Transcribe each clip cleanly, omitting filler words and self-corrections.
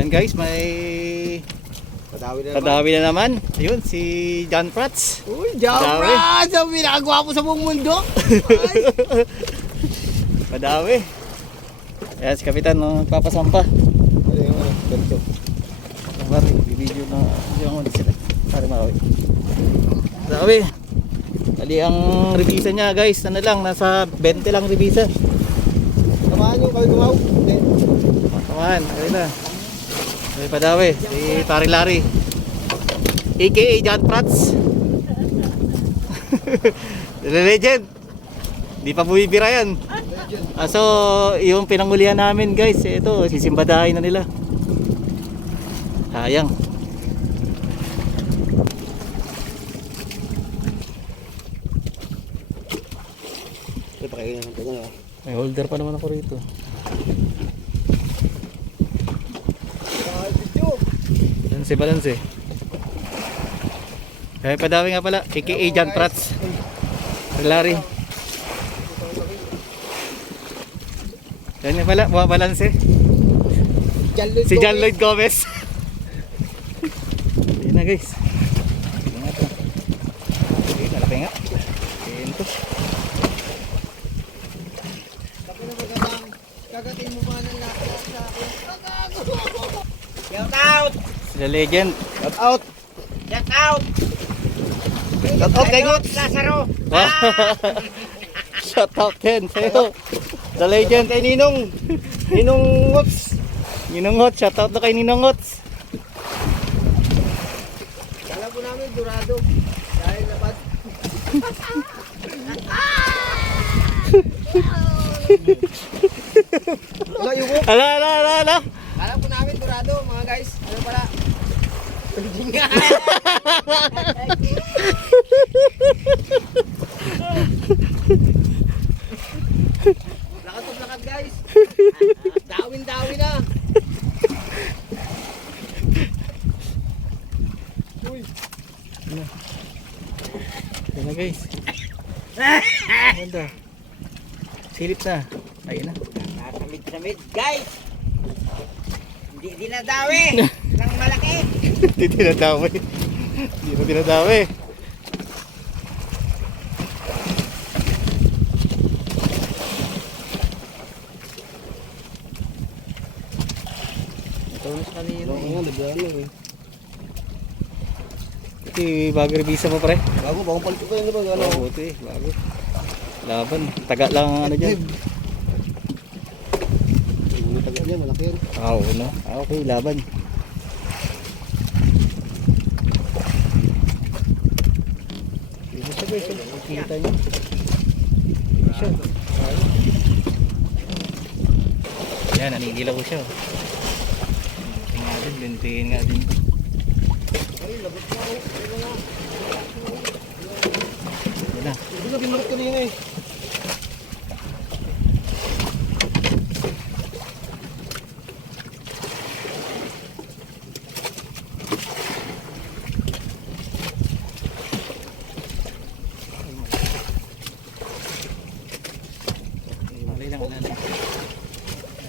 Yan guys, may padawi na naman. Ayun, si John Prats. Uy, John Prats! Ang pinakagwapo sa buong mundo. Padawi. Ayan si Kapitan, nagpapasampa. Mari, bibidyo na yung ano sila. Mari mawi. Padawi. Dali ang revisa niya guys, ano lang, nasa 20 lang revisa. Samahan nyo kayo gumaw. Samahan, ayun na. May padawi, si Pari Larry aka John Prats. The legend. Di pa bumibira yan. So yung pinangulihan namin guys, ito sisimbadahin na nila. Sayang. May holder pa naman ako rito. Balanse, balanse. May padawi nga pala, aka John Prats. Larry. Yan nga pala, balanse. Si John Lloyd Gomez. Yan na guys. Ingat na. Okay, nalapay nga. Ito. Kagatin mo ba ng lakas sa akin? Shout out! The legend. Shout out! Shout out! Shout out kay Gots! Lazaro! Shout out din sa'yo. The legend kay Ninong. Ninong Ngots. Ninong Ngots. Shout out na kay Ninong Ngots. Kala po namin durado. Dahil napad. Wala yung walk. Ala. Kala po namin durado mga guys. Ano pala? Pagding nga. Lakad to lakad guys. Dawin na. Uy. Yan na guys. Ganda. Silip na. Ayun na. Nasamid guys! Hindi dinadawi! Nang malaki! Hindi tinadawi. Hindi na tinadawi. Ito sa kanino eh. Ito bago revisa mo pre. Bagong palit ko yun ba? Ano? Buti, bago. Laban. Taga lang ang ano dyan. Taga niya, malaki yun. Oo, no? Okay, laban. Dito siya guys, kita niyo. Dito siya. Yan, naninilaw ko siya. Lintingin nga din. Ay, labot na ako. Yan na. Hindi na binurot kanina eh. Malay lang, malay.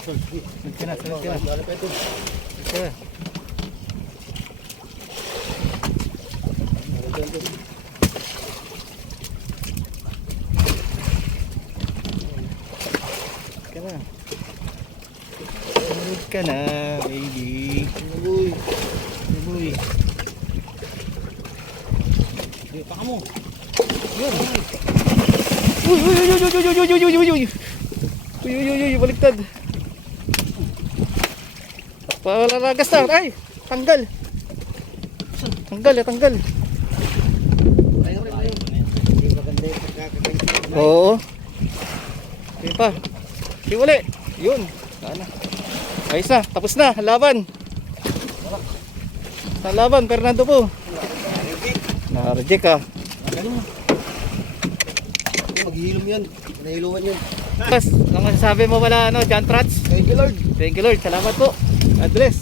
Sunod ka na. Dali pa ito. Ito. Sunod ka na, baby. Uy. Uy. Di, paka mo. Yun. Uy. Uy, baliktad. Palalagas na. Ay, tanggal. Tanggal. Ay, hindi maganda yung pagkakakain. Oo. Yun pa. Uli. Yun. Sana. Ayos na. Tapos na. Laban. Sa laban. Fernando po. Na-reject ka. Maghihilom yan. Nahiluan yan. Tapos, ang masasabi mo pala, John Prats? Thank you Lord. Thank you Lord. Salamat po. God bless.